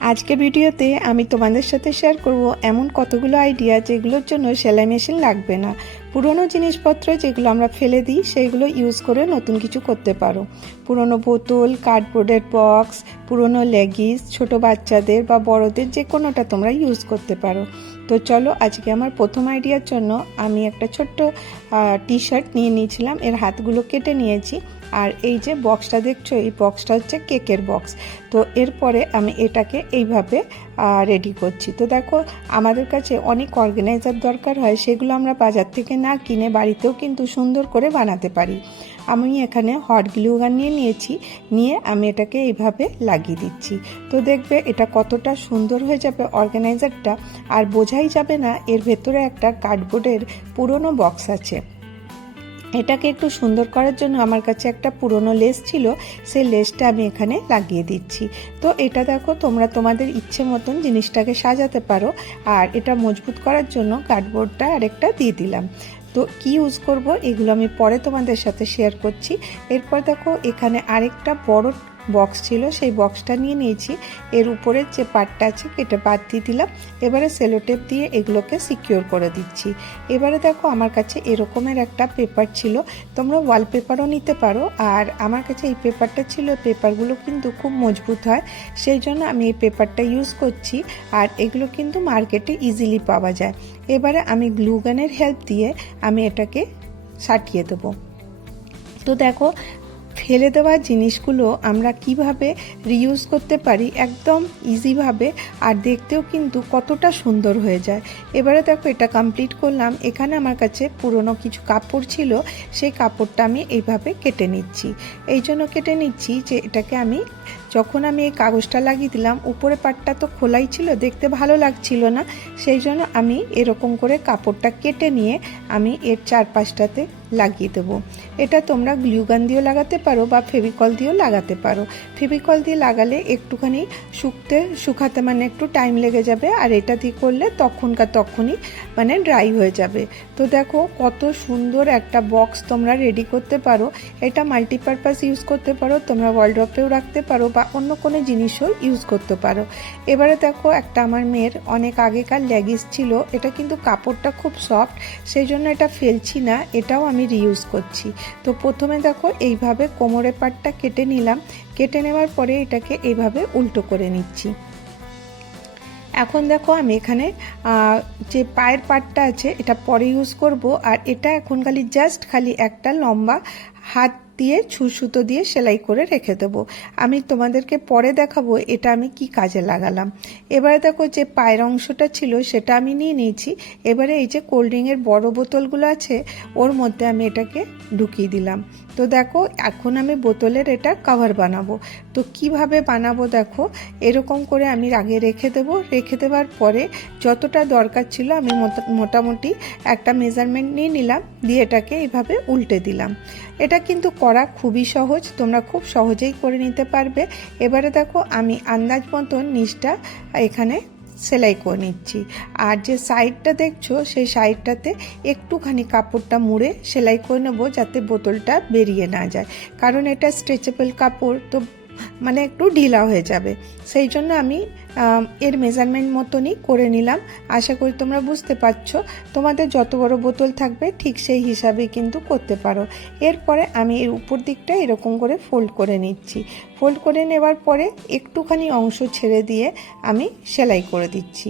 আজকে ভিডিওতে আমি তোমাদের সাথে শেয়ার করব এমন কতগুলো আইডিয়া যেগুলোর জন্য সেলাই মেশিন লাগবে না। পুরনো জিনিসপত্র যেগুলো আমরা ফেলে দিই সেইগুলো ইউজ করে নতুন কিছু করতে পারো। পুরনো বোতল কার্ডবোর্ডের বক্স পুরনো লেগিস, ছোট বাচ্চাদের বা বড়দের যে কোনোটা তোমরা ইউজ করতে পারো। তো চলো আজকে আমার প্রথম আইডিয়ার জন্য আমি একটা ছোট্ট টি শার্ট নিয়ে নিয়েছিলাম। এর হাতগুলো কেটে নিয়েছি। আর এই যে বক্সটা দেখছ, এই বক্সটা হচ্ছে কেকের বক্স তো এরপরে আমি এটাকে এইভাবে রেডি করছি। তো দেখো, আমাদের কাছে অনেক অর্গানাইজার দরকার হয়, সেগুলো আমরা বাজার থেকে না কিনে বাড়িতেও কিন্তু সুন্দর করে বানাতে পারি। আমি এখানে হট গ্লু গান নিয়ে নিয়েছি, নিয়ে আমি এটাকে এইভাবে লাগিয়ে দিচ্ছি। তো দেখবে, এটা কতটা সুন্দর হয়ে যাবে অর্গানাইজারটা আর বোঝাই যাবে না, এর ভেতরে একটা কার্ডবোর্ডের পুরনো বক্স আছে। এটাকে একটু সুন্দর করার জন্য আমার কাছে একটা পুরনো লেস ছিল, সেই লেসটা আমি এখানে লাগিয়ে দিচ্ছি। তো এটা দেখো, তোমরা তোমাদের ইচ্ছে মতন জিনিসটাকে সাজাতে পারো, আর এটা মজবুত করার জন্য কার্ডবোর্ডটা আরেকটা দিয়ে দিলাম। তো কি ইউজ করব, এগুলো আমি পরে তোমাদের সাথে শেয়ার করছি। এরপর দেখো, এখানে আরেকটা বড় বক্স ছিল, সেই বক্সটা নিয়ে নিয়েছি। এর উপরের যে পার্টটা আছে কেটে বাদ দিয়ে দিলাম। এবারে সেলোটেপ দিয়ে এগুলোকে সিকিওর করে দিচ্ছি। এবারে দেখো, আমার কাছে এরকমের একটা পেপার ছিল। তোমরা ওয়ালপেপারও নিতে পারো। আর আমার কাছে এই পেপারটা ছিল পেপারগুলো কিন্তু খুব মজবুত হয়। সেই জন্য আমি এই পেপারটা ইউজ করছি। আর এগুলো কিন্তু মার্কেটে ইজিলি পাওয়া যায়। এবারে আমি গ্লুগানের হেল্প দিয়ে আমি এটাকে সাটিয়ে দেবো। তো দেখো ফেলে দেওয়া জিনিসগুলো আমরা কীভাবে রিউজ করতে পারি একদম ইজিভাবে আর দেখতেও কিন্তু কতটা সুন্দর হয়ে যায়। এবারে দেখো এটা কমপ্লিট করলাম। এখানে আমার কাছে পুরনো কিছু কাপড় ছিল, সেই কাপড়টা আমি এইভাবে কেটে নিচ্ছি। এই জন্য কেটে নিচ্ছি যে এটাকে আমি যখন আমি এই কাগজটা লাগিয়ে দিলাম, উপরে পাটটা তো খোলাই ছিল, দেখতে ভালো লাগছিল না। সেই জন্য আমি এরকম করে কাপড়টা কেটে নিয়ে আমি এর চারপাশটাতে লাগিয়ে দেবো। এটা তোমরা গ্লুগান দিয়েও লাগাতে পারো বা ফেভিকল দিয়েও লাগাতে পারো। ফেভিকল দিয়ে লাগালে একটুখানি শুকতে, শুকাতে মানে একটু টাইম লেগে যাবে, আর এটা দিয়ে করলে তখনকার তখনই মানে ড্রাই হয়ে যাবে। তো দেখো কত সুন্দর একটা বক্স তোমরা রেডি করতে পারো। এটা মাল্টিপারপাস ইউজ করতে পারো, তোমরা ওয়ার্ল্ড্রপেও রাখতে পারো বা অন্য কোনো জিনিসও ইউজ করতে পারো। এবারে দেখো, একটা আমার মেয়ের অনেক আগেকার লেগিস ছিল, এটা কিন্তু কাপড়টা খুব সফট সেই জন্য এটা ফেলছি না, এটাও আমি রিইউজ করছি। তো প্রথমে দেখো, এইভাবে কোমরের পাটটা কেটে নিলাম, কেটে নেওয়ার পরে এটাকে এইভাবে উল্টো করে নিচ্ছি। এখন দেখো, আমি এখানে যে পায়ের পাটটা আছে, এটা পরে ইউজ করব, আর এটা এখন খালি জাস্ট খালি একটা লম্বা হাত দিয়ে সুতো দিয়ে সেলাই করে রেখে দেবো। আমি তোমাদেরকে পরে দেখাবো এটা আমি কি কাজে লাগালাম। এবারে দেখো যে পায়ের অংশটা ছিল সেটা আমি নিয়ে নিয়েছি। এবারে এই যে কোল্ড ড্রিঙ্কের বড় বোতলগুলো আছে, ওর মধ্যে আমি এটাকে ঢুকিয়ে দিলাম। তো দেখো, এখন আমি বোতলের এটা কাভার বানাবো। তো কীভাবে বানাবো দেখো, এরকম করে আমি আগে রেখে দেবো। রেখে দেওয়ার পরে যতটা দরকার ছিল আমি মোটামুটি একটা মেজারমেন্ট নিয়ে নিলাম, দিয়ে এটাকে এইভাবে উল্টে দিলাম। এটা কিন্তু করা খুবই সহজ, তোমরা খুব সহজেই করে নিতে পারবে। এবারে দেখো, আমি আন্দাজ মতন নিচটা এখানে সেলাই করে নিচ্ছি। আর যে সাইডটা দেখছ, সেই সাইডটাতে একটুখানি কাপড়টা মুড়ে সেলাই করে নেব, যাতে বোতলটা বেরিয়ে না যায়। কারণ এটা স্ট্রেচেবল কাপড়, তো মানে একটু ঢিলা হয়ে যাবে। সেই জন্য আমি এর মেজারমেন্ট মতনই করে নিলাম। আশা করি তোমরা বুঝতে পারছ। তোমাদের যত বড় বোতল থাকবে, ঠিক সেই হিসাবে কিন্তু করতে পারো। এরপরে আমি এর উপর দিকটা এরকম করে ফোল্ড করে নিচ্ছি। ফোল্ড করে নেবার পরে একটুখানি অংশ ছেড়ে দিয়ে আমি সেলাই করে দিচ্ছি।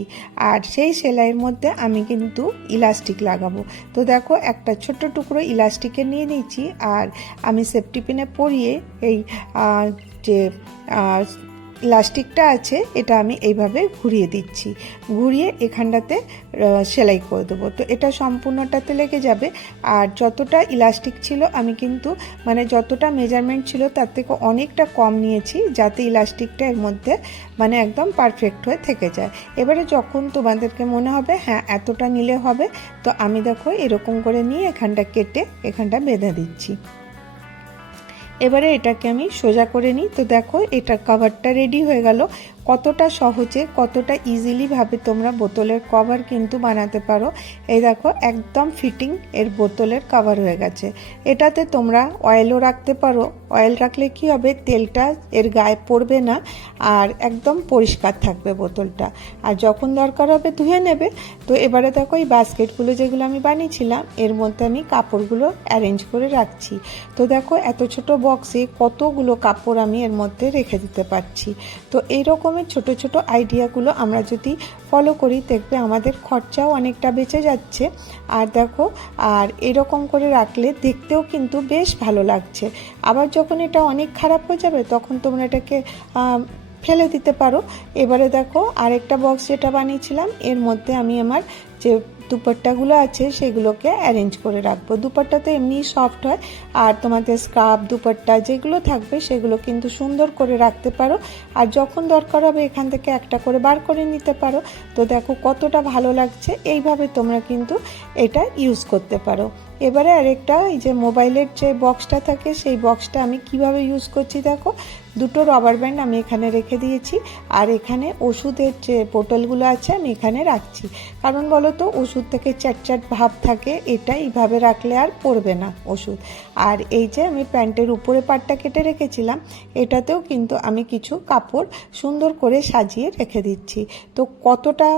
আর সেই সেলাইয়ের মধ্যে আমি কিন্তু ইলাস্টিক লাগাবো। তো দেখো, একটা ছোট্ট টুকরো ইলাস্টিকে নিয়ে নিচ্ছি আর আমি সেফটি পিনে পরিয়ে এই যে ইলাস্টিকটা আছে, এটা আমি এইভাবে ঘুরিয়ে দিচ্ছি। ঘুরিয়ে এখানটাতে সেলাই করে দেবো। তো এটা সম্পূর্ণটাতে লেগে যাবে। আর যতটা ইলাস্টিক ছিল, আমি কিন্তু মানে যতটা মেজারমেন্ট ছিল, তার থেকে অনেকটা কম নিয়েছি, যাতে ইলাস্টিকটা এর মধ্যে মানে একদম পারফেক্ট হয়ে থেকে যায়। এবারে যখন তোমাদেরকে মনে হবে হ্যাঁ এতটা নিলে হবে, তো আমি দেখো এরকম করে নিয়ে এখানটা কেটে, এখানটা বেঁধে দিচ্ছি। এবারে এটাকে আমি সোজা করে নিই। তো দেখো এটা কাভারটা রেডি হয়ে গেল। কতটা সহজে, কতটা ইজিলি ভাবে তোমরা বোতলের কভার কিন্তু বানাতে পারো। এই দেখো, একদম ফিটিং এর বোতলের কভার হয়ে গেছে। এটাতে তোমরা অয়েলও রাখতে পারো। অয়েল রাখলে কি হবে, তেলটা এর গায়ে পড়বে না আর একদম পরিষ্কার থাকবে বোতলটা। আর যখন দরকার হবে ধুয়ে নেবে। তো এবারে দেখো, এই বাস্কেটগুলো যেগুলো আমি বানিয়েছিলাম, এর মধ্যে আমি কাপড়গুলো অ্যারেঞ্জ করে রাখছি। তো দেখো, এত ছোট বক্সে কতগুলো কাপড় আমি এর মধ্যে রেখে দিতে পারছি। তো এই রকমের ছোট ছোট আইডিয়াগুলো আমরা যদি ফলো করি, দেখবে আমাদের খরচাও অনেকটা বেঁচে যাচ্ছে। আর দেখো, আর এরকম করে রাখলে দেখতেও কিন্তু বেশ ভালো লাগছে। আবার যখন এটা অনেক খারাপ হয়ে যাবে, তখন তোমরা এটাকে ফেলে দিতে পারো। এবারে দেখো, আরেকটা বক্স যেটা বানিয়েছিলাম, এর মধ্যে আমি আমার যে দুপাট্টাগুলো আছে, সেগুলোকে অ্যারেঞ্জ করে রাখব। দুপাট্টা তো এমনি সফট হয়, আর তোমাদের স্কার্ফ দুপাট্টা যেগুলো থাকবে সেগুলো কিন্তু সুন্দর করে রাখতে পারো। আর যখন দরকার হবে এখান থেকে একটা করে বার করে নিতে পারো। তো দেখো কতটা ভালো লাগছে, এইভাবে তোমরা কিন্তু এটা ইউজ করতে পারো। এবারে আরেকটা, এই যে মোবাইলের যে বক্সটা থাকে, সেই বক্সটা আমি কীভাবে ইউজ করছি দেখো। দুটো রবার ব্যান্ড আমি এখানে রেখে দিয়েছি। আর এখানে ওষুধের যে বোতলগুলো আছে আমি এখানে রাখছি। কারণ বলো তো ওষুধ থেকে চ্যাটচ্যাট ভাব থাকে, এটা এইভাবে রাখলে আর পড়বে না ওষুধ। আর এই যে আমি প্যান্টের উপরে পাটটা কেটে রেখেছিলাম, এটাতেও কিন্তু আমি কিছু কাপড় সুন্দর করে সাজিয়ে রেখে দিচ্ছি। তো কতটা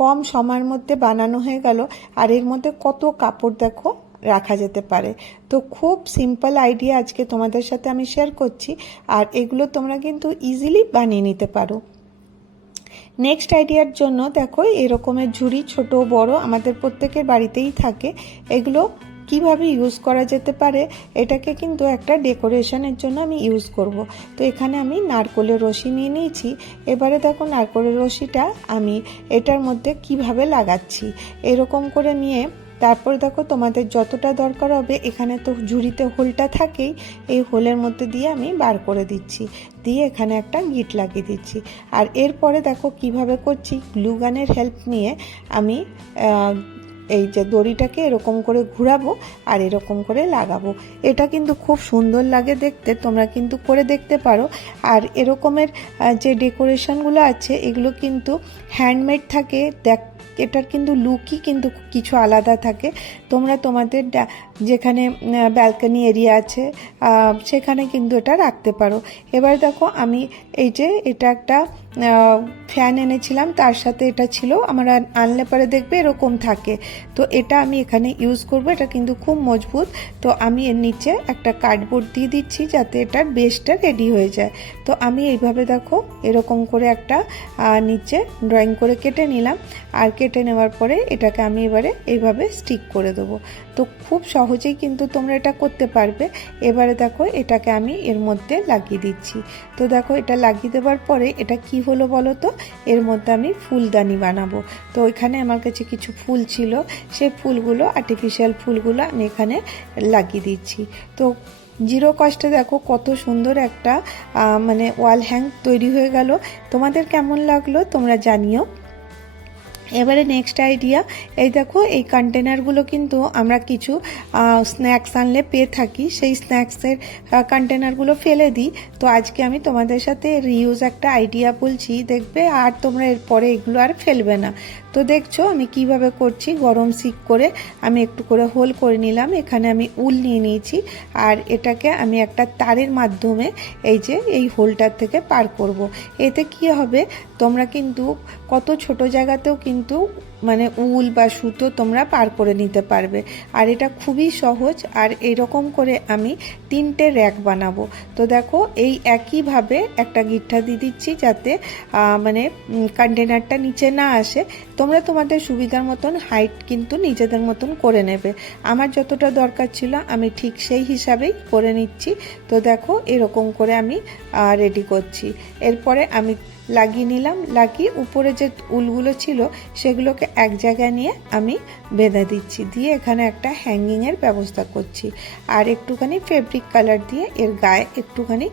কম সময়ের মধ্যে বানানো হয়ে গেল, আর এর মধ্যে কত কাপড় দেখো রাখা যেতে পারে। তো খুব সিম্পল আইডিয়া আজকে তোমাদের সাথে আমি শেয়ার করছি, আর এগুলো তোমরা কিন্তু ইজিলি বানিয়ে নিতে পারো। নেক্সট আইডিয়ার জন্য দেখো, এরকমের ঝুড়ি ছোট, বড় আমাদের প্রত্যেকের বাড়িতেই থাকে। এগুলো কীভাবে ইউজ করা যেতে পারে, এটাকে কিন্তু একটা ডেকোরেশনের জন্য আমি ইউজ করব। তো এখানে আমি নারকোলের রশি নিয়ে নিয়েছি। এবারে দেখো নারকোলের রশিটা আমি এটার মধ্যে কীভাবে লাগাচ্ছি। এরকম করে নিয়ে তারপর দেখো তোমাদের যতটা দরকার হবে, এখানে তো ঝুড়িতে হোলটা থাকেই, এই হোলের মধ্যে দিয়ে আমি বার করে দিচ্ছি। দিয়ে এখানে একটা গিট লাগিয়ে দিচ্ছি। আর এরপরে দেখো কীভাবে করছি, গ্লুগানের হেল্প নিয়ে আমি এই যে দড়িটাকে এরকম করে ঘুরাবো আর এরকম করে লাগাবো। এটা কিন্তু খুব সুন্দর লাগে দেখতে, তোমরা কিন্তু করে দেখতে পারো। আর এরকমের যে ডেকোরেশনগুলো আছে, এগুলো কিন্তু হ্যান্ডমেড থাকে, দেখ এটার কিন্তু লুকই কিন্তু কিছু আলাদা থাকে। তোমরা তোমাদের যেখানে ব্যালকানি এরিয়া আছে সেখানে কিন্তু এটা রাখতে পারো। এবার দেখো আমি এই যে এটা একটা ফ্যান এনেছিলাম, তার সাথে এটা ছিল। আমার আনলে পরে দেখবে এরকম থাকে। তো এটা আমি এখানে ইউজ করব, এটা কিন্তু খুব মজবুত। তো আমি এর নিচে একটা কার্ডবোর্ড দিয়ে দিচ্ছি যাতে এটার বেসটা রেডি হয়ে যায়। তো আমি এইভাবে দেখো, এরকম করে একটা নিচে ড্রয়িং করে কেটে নিলাম। আর কেটে নেওয়ার পরে এটাকে আমি এবারে এইভাবে স্টিক করে দেবো। তো খুব সহজেই কিন্তু তোমরা এটা করতে পারবে। এবারে দেখো, এটাকে আমি এর মধ্যে লাগিয়ে দিচ্ছি। তো দেখো, এটা লাগিয়ে দেওয়ার পরে এটা কি হলো বলো তো? এর মধ্যে আমি ফুলদানি বানাবো। তো ওইখানে আমার কাছে কিছু ফুল ছিল। সে ফুলগুলো আর্টিফিশিয়াল ফুলগুলো আমি এখানে লাগিয়ে দিচ্ছি। তো জিরো কস্টে দেখো কত সুন্দর একটা মানে ওয়াল হ্যাং তৈরি হয়ে গেল। তোমাদের কেমন লাগল তোমরা জানিও। এবারে নেক্সট আইডিয়া এই দেখো, এই কন্টেনারগুলো কিন্তু আমরা কিছু স্ন্যাক্স আনলে পেয়ে থাকি। সেই স্ন্যাক্সের কন্টেনারগুলো ফেলে দিই। তো আজকে আমি তোমাদের সাথে রিউজ একটা আইডিয়া বলছি, দেখবে আর তোমরা এরপরে এগুলো আর ফেলবে না। তো দেখছ, আমি কীভাবে করছি? গরম সিক করে আমি একটু করে হোল করে নিলাম। এখানে আমি উল নিয়ে নিয়েছি। আর এটাকে আমি একটা তারের মাধ্যমে এই যে, এই হোলটার থেকে পার করব। এতে কি হবে? তোমরা কিন্তু কত ছোট জায়গাতেও কিন্তু মানে উল বা সুতো তোমরা পার করে নিতে পারবে। আর এটা খুবই সহজ। আর এরকম করে আমি তিনটে র্যাক বানাবো। তো দেখো, এই একইভাবে একটা গিট্টা দিয়ে দিচ্ছি যাতে মানে কন্টেনারটা নিচে না আসে। তোমরা তোমাদের সুবিধার মতন হাইট কিন্তু নিজেদের মতন করে নেবে। আমার যতটা দরকার ছিল, আমি ঠিক সেই হিসাবেই করে নিচ্ছি। তো দেখো, এরকম করে আমি রেডি করছি। এরপরে আমি লাগিয়ে নিলাম, লাগিয়ে উপরে যে উলগুলো ছিল সেগুলোকে এক জায়গায় নিয়ে আমি বেঁধে দিচ্ছি। দিয়ে এখানে একটা হ্যাঙ্গিংয়ের ব্যবস্থা করছি। আর একটুখানি ফেব্রিক কালার দিয়ে এর গায়ে একটুখানি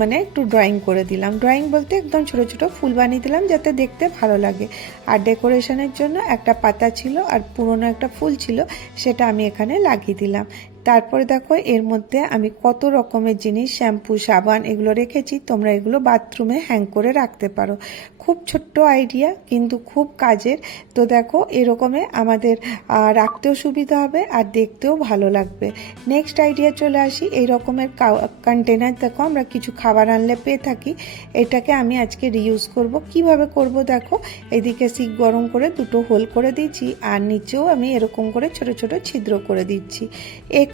মানে একটু ড্রয়িং করে দিলাম। ড্রয়িং বলতে একদম ছোট ছোট ফুল বানিয়ে দিলাম যাতে দেখতে ভালো লাগে। আর ডেকোরেশনের জন্য একটা পাতা ছিল আর পুরনো একটা ফুল ছিল, সেটা আমি এখানে লাগিয়ে দিলাম। তারপরে দেখো, এর মধ্যে আমি কত রকমের জিনিস, শ্যাম্পু, সাবান এগুলো রেখেছি, তোমরা এগুলো বাথরুমে হ্যাং করে রাখতে পারো। খুব ছোট্ট আইডিয়া কিন্তু খুব কাজের। তো দেখো, এরকমে আমাদের রাখতেও সুবিধা হবে আর দেখতেও ভালো লাগবে। নেক্সট আইডিয়া চলে আসি এই রকমের কন্টেনার দেখো, আমরা কিছু খাবার আনলে পেয়ে থাকি। এটাকে আমি আজকে রিউজ করব। কীভাবে করব দেখো, এদিকে সিক গরম করে দুটো হোল করে দিয়েছি, আর নিচেও আমি এরকম করে ছোট ছোট ছিদ্র করে দিচ্ছি।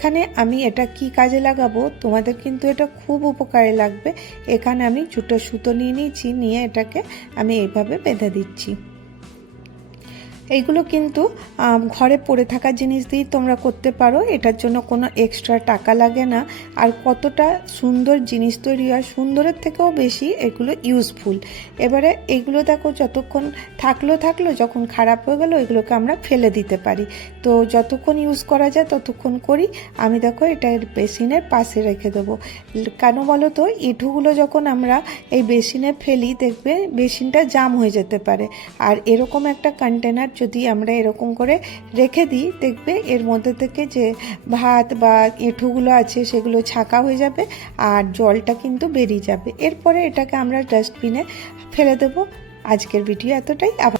এখানে আমি এটা কি কাজে লাগাবো? তোমাদের কিন্তু এটা খুব উপকারে লাগবে। এখানে আমি ছোটো সুতো নিয়ে নিয়েছি, নিয়ে এটাকে আমি এইভাবে বেঁধে দিচ্ছি। এইগুলো কিন্তু ঘরে পড়ে থাকা জিনিস দিয়েই তোমরা করতে পারো। এটার জন্য কোনো এক্সট্রা টাকা লাগে না। আর কতটা সুন্দর জিনিস তৈরি হয়, সুন্দরের থেকেও বেশি এগুলো ইউজফুল এবারে এগুলো দেখো, যতক্ষণ থাকল থাকল, যখন খারাপ হয়ে গেলো, এগুলোকে আমরা ফেলে দিতে পারি। তো যতক্ষণ ইউজ করা যায়, ততক্ষণ করি। আমি দেখো, এটা বেসিনের পাশে রেখে দেবো। কেন বলো তো? ইঁটুগুলো যখন আমরা এই বেসিনে ফেলি, দেখবে বেসিনটা জাম হয়ে যেতে পারে। আর এরকম একটা কন্টেনার যদি আমরা এরকম করে রেখে দিই, দেখবে এর মধ্যে থেকে যে ভাত বা এঁঠুগুলো আছে সেগুলো ছাকা হয়ে যাবে আর জলটা কিন্তু বেরিয়ে যাবে। এরপরে এটাকে আমরা ডাস্টবিনে ফেলে দেবো। আজকের ভিডিও এতটাই। আবার